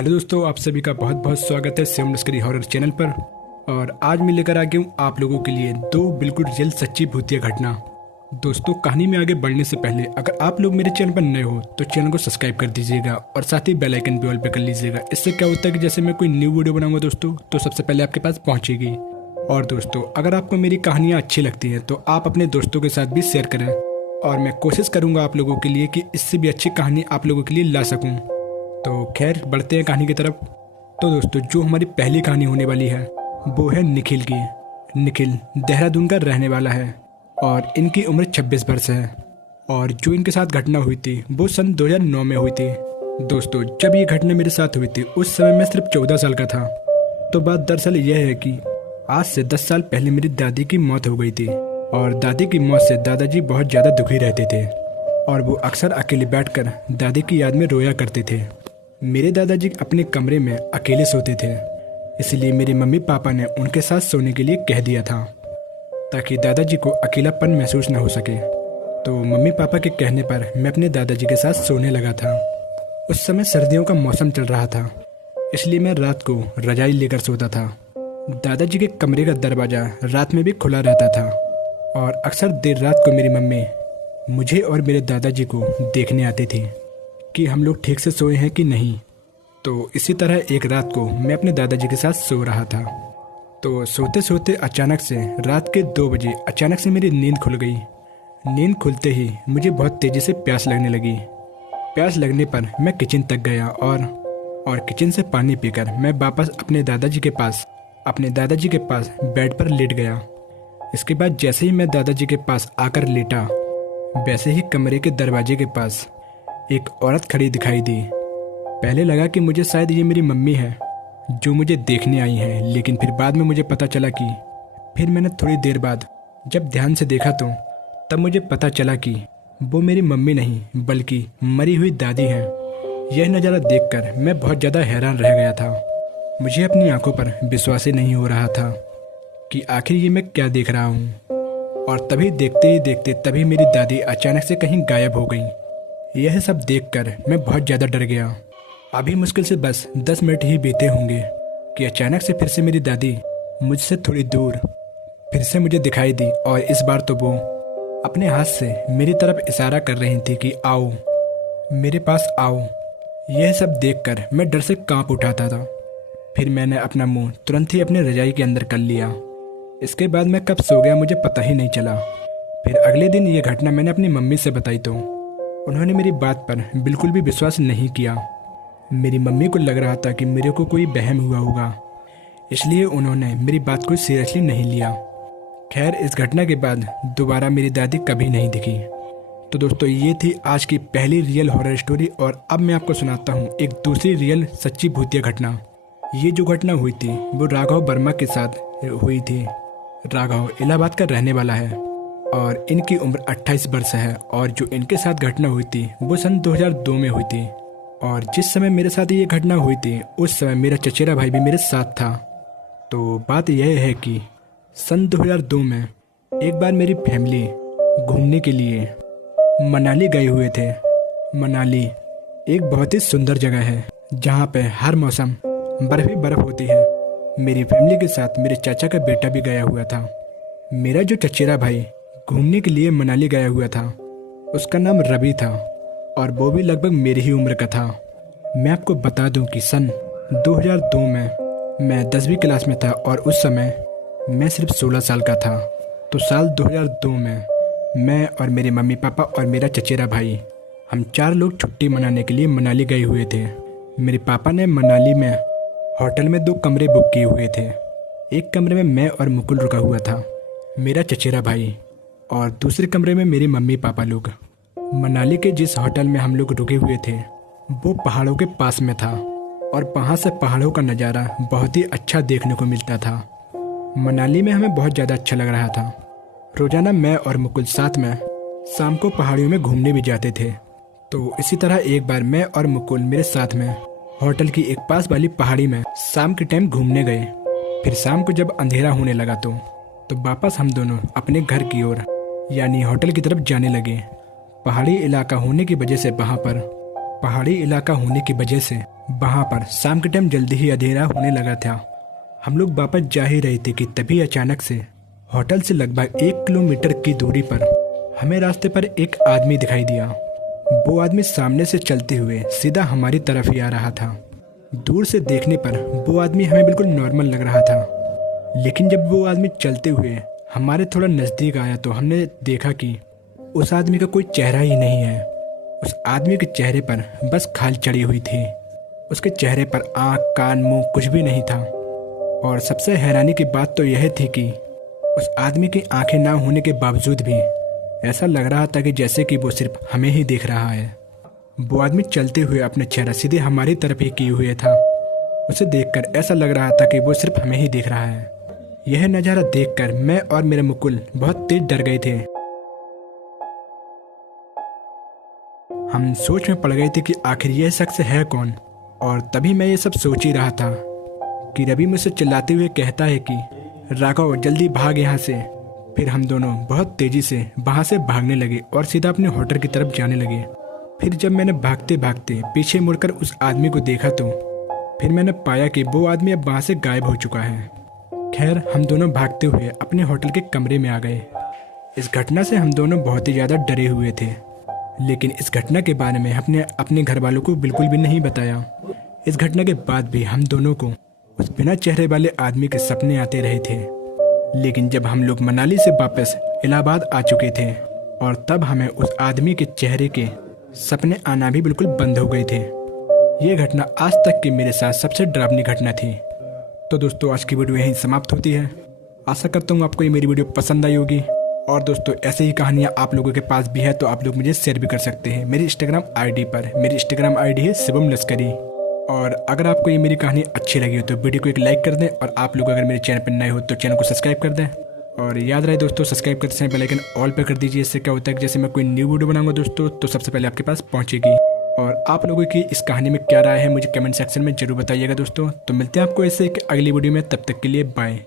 Hello दोस्तों, आप सभी का बहुत बहुत स्वागत है शिवम लश्करी हॉरर चैनल पर। और आज मैं लेकर आ गया हूँ आप लोगों के लिए दो बिल्कुल रियल सच्ची भूतिया घटना। दोस्तों, कहानी में आगे बढ़ने से पहले अगर आप लोग मेरे चैनल पर नए हो तो चैनल को सब्सक्राइब कर दीजिएगा और साथ ही बेल आइकन भी ऑल पे कर लीजिएगा। इससे क्या होता है कि जैसे मैं कोई न्यू वीडियो बनाऊंगा दोस्तों तो सबसे पहले आपके पास पहुँचेगी। और दोस्तों, अगर आपको मेरी कहानियाँ अच्छी लगती हैं तो आप अपने दोस्तों के साथ भी शेयर करें और मैं कोशिश करूँगा आप लोगों के लिए कि इससे भी अच्छी कहानी आप लोगों के लिए ला सकूँ। तो खैर, बढ़ते हैं कहानी की तरफ। तो दोस्तों, जो हमारी पहली कहानी होने वाली है वो है निखिल की। निखिल देहरादून का रहने वाला है और इनकी उम्र 26 वर्ष है। और जो इनके साथ घटना हुई थी वो सन 2009 में हुई थी। दोस्तों, जब ये घटना मेरे साथ हुई थी उस समय मैं सिर्फ 14 साल का था। तो बात दरअसल यह है कि आज से 10 साल पहले मेरी दादी की मौत हो गई थी और दादी की मौत से दादाजी बहुत ज़्यादा दुखी रहते थे और वो अक्सर अकेले बैठकर दादी की याद में रोया करते थे। मेरे दादाजी अपने कमरे में अकेले सोते थे, इसलिए मेरे मम्मी पापा ने उनके साथ सोने के लिए कह दिया था ताकि दादाजी को अकेलापन महसूस न हो सके। तो मम्मी पापा के कहने पर मैं अपने दादाजी के साथ सोने लगा था। उस समय सर्दियों का मौसम चल रहा था, इसलिए मैं रात को रजाई लेकर सोता था। दादाजी के कमरे का दरवाज़ा रात में भी खुला रहता था और अक्सर देर रात को मेरी मम्मी मुझे और मेरे दादाजी को देखने आती थी कि हम लोग ठीक से सोए हैं कि नहीं। तो इसी तरह एक रात को मैं अपने दादाजी के साथ सो रहा था। तो सोते सोते अचानक से रात के 2 बजे अचानक से मेरी नींद खुल गई। नींद खुलते ही मुझे बहुत तेज़ी से प्यास लगने लगी। प्यास लगने पर मैं किचन तक गया और किचन से पानी पीकर मैं वापस अपने दादाजी के पास बेड पर लेट गया। इसके बाद जैसे ही मैं दादाजी के पास आकर लेटा, वैसे ही कमरे के दरवाजे के पास एक औरत खड़ी दिखाई दी। पहले लगा कि मुझे शायद ये मेरी मम्मी है जो मुझे देखने आई है, लेकिन फिर बाद में मुझे पता चला कि फिर मैंने थोड़ी देर बाद जब ध्यान से देखा तो तब मुझे पता चला कि वो मेरी मम्मी नहीं बल्कि मरी हुई दादी है। यह नज़ारा देखकर मैं बहुत ज़्यादा हैरान रह गया था। मुझे अपनी आंखों पर विश्वास ही नहीं हो रहा था कि आखिर ये मैं क्या देख रहा हूँ। और तभी देखते ही देखते तभी मेरी दादी अचानक से कहीं गायब हो गई। यह सब देखकर मैं बहुत ज़्यादा डर गया। अभी मुश्किल से बस 10 मिनट ही बीते होंगे कि अचानक से फिर से मेरी दादी मुझसे थोड़ी दूर फिर से मुझे दिखाई दी और इस बार तो वो अपने हाथ से मेरी तरफ इशारा कर रही थी कि आओ, मेरे पास आओ। यह सब देखकर मैं डर से कांप उठाता था। फिर मैंने अपना मुंह तुरंत ही अपने रजाई के अंदर कर लिया। इसके बाद मैं कब सो गया मुझे पता ही नहीं चला। फिर अगले दिन ये घटना मैंने अपनी मम्मी से बताई तो उन्होंने मेरी बात पर बिल्कुल भी विश्वास नहीं किया। मेरी मम्मी को लग रहा था कि मेरे को कोई वहम हुआ होगा, इसलिए उन्होंने मेरी बात को सीरियसली नहीं लिया। खैर, इस घटना के बाद दोबारा मेरी दादी कभी नहीं दिखी। तो दोस्तों, ये थी आज की पहली रियल हॉरर स्टोरी। और अब मैं आपको सुनाता हूँ एक दूसरी रियल सच्ची भूतिया घटना। ये जो घटना हुई थी वो राघव वर्मा के साथ हुई थी। राघव इलाहाबाद का रहने वाला है और इनकी उम्र 28 वर्ष है। और जो इनके साथ घटना हुई थी वो सन 2002 में हुई थी। और जिस समय मेरे साथ ये घटना हुई थी उस समय मेरा चचेरा भाई भी मेरे साथ था। तो बात यह है कि सन 2002 में एक बार मेरी फैमिली घूमने के लिए मनाली गए हुए थे। मनाली एक बहुत ही सुंदर जगह है जहाँ पे हर मौसम बर्फ ही बर्फ होती है। मेरी फैमिली के साथ मेरे चाचा का बेटा भी गया हुआ था। मेरा जो चचेरा भाई घूमने के लिए मनाली गया हुआ था उसका नाम रवि था और वो भी लगभग मेरी ही उम्र का था। मैं आपको बता दूं कि सन 2002 में मैं 10वीं क्लास में था और उस समय मैं सिर्फ 16 साल का था। तो साल 2002 में मैं और मेरे मम्मी पापा और मेरा चचेरा भाई हम 4 लोग छुट्टी मनाने के लिए मनाली गए हुए थे। मेरे पापा ने मनाली में होटल में 2 कमरे बुक किए हुए थे। एक कमरे में मैं और मुकुल रुका हुआ था, मेरा चचेरा भाई, और दूसरे कमरे में मेरे मम्मी पापा लोग। मनाली के जिस होटल में हम लोग रुके हुए थे वो पहाड़ों के पास में था और वहाँ से पहाड़ों का नज़ारा बहुत ही अच्छा देखने को मिलता था। मनाली में हमें बहुत ज़्यादा अच्छा लग रहा था। रोज़ाना मैं और मुकुल साथ में शाम को पहाड़ियों में घूमने भी जाते थे। तो इसी तरह एक बार मैं और मुकुल मेरे साथ में होटल की एक पास वाली पहाड़ी में शाम के टाइम घूमने गए। फिर शाम को जब अंधेरा होने लगा तो वापस हम दोनों अपने घर की ओर यानी होटल की तरफ जाने लगे। पहाड़ी इलाका होने की वजह से वहाँ पर शाम के टाइम जल्दी ही अंधेरा होने लगा था। हम लोग वापस जा ही रहे थे कि तभी अचानक से होटल से लगभग 1 किलोमीटर की दूरी पर हमें रास्ते पर एक आदमी दिखाई दिया। वो आदमी सामने से चलते हुए सीधा हमारी तरफ ही आ रहा था। दूर से देखने पर वो आदमी हमें बिल्कुल नॉर्मल लग रहा था, लेकिन जब वो आदमी चलते हुए हमारे थोड़ा नज़दीक आया तो हमने देखा कि उस आदमी का कोई चेहरा ही नहीं है। उस आदमी के चेहरे पर बस खाल चढ़ी हुई थी। उसके चेहरे पर आँख, कान, मुंह कुछ भी नहीं था। और सबसे हैरानी की बात तो यह थी कि उस आदमी की आंखें ना होने के बावजूद भी ऐसा लग रहा था कि जैसे कि वो सिर्फ हमें ही देख रहा है। वो आदमी चलते हुए अपने चेहरा सीधे हमारी तरफ ही किए हुए था। उसे देखकर ऐसा लग रहा था कि वो सिर्फ हमें ही देख रहा है। यह नज़ारा देखकर मैं और मेरे मुकुल बहुत तेज डर गए थे। हम सोच में पड़ गए थे कि आखिर यह शख्स है कौन। और तभी मैं ये सब सोच ही रहा था कि रवि मुझसे चिल्लाते हुए कहता है कि राघव जल्दी भाग यहाँ से। फिर हम दोनों बहुत तेजी से वहाँ से भागने लगे और सीधा अपने होटल की तरफ जाने लगे। फिर जब मैंने भागते भागते पीछे मुड़कर उस आदमी को देखा तो फिर मैंने पाया कि वो आदमी अब वहाँ से गायब हो चुका है। खैर, हम दोनों भागते हुए अपने होटल के कमरे में आ गए। इस घटना से हम दोनों बहुत ही ज़्यादा डरे हुए थे, लेकिन इस घटना के बारे में हमने अपने घर वालों को बिल्कुल भी नहीं बताया। इस घटना के बाद भी हम दोनों को उस बिना चेहरे वाले आदमी के सपने आते रहे थे। लेकिन जब हम लोग मनाली से वापस इलाहाबाद आ चुके थे और तब हमें उस आदमी के चेहरे के सपने आना भी बिल्कुल बंद हो गए थे। ये घटना आज तक की मेरे साथ सबसे डरावनी घटना थी। तो दोस्तों, आज की वीडियो यहीं समाप्त होती है। आशा करता हूँ आपको ये मेरी वीडियो पसंद आई होगी। और दोस्तों, ऐसे ही कहानियाँ आप लोगों के पास भी है तो आप लोग मुझे शेयर भी कर सकते हैं मेरी इंस्टाग्राम आईडी पर। मेरी इंस्टाग्राम आईडी है शिवम लश्करी। और अगर आपको ये मेरी कहानी अच्छी लगी हो तो वीडियो को एक लाइक कर दें। और आप लोग अगर मेरे चैनल पर नए हो तो चैनल को सब्सक्राइब कर दें। और याद रहे दोस्तों, सब्सक्राइब करते समय बेल आइकन ऑल पर कर दीजिए। इससे क्या होता है कि जैसे मैं कोई न्यू वीडियो बनाऊंगा दोस्तों तो सबसे पहले आपके पास पहुंचेगी। और आप लोगों की इस कहानी में क्या राय है मुझे कमेंट सेक्शन में जरूर बताइएगा दोस्तों। तो मिलते हैं आपको ऐसे एक अगली वीडियो में, तब तक के लिए बाय।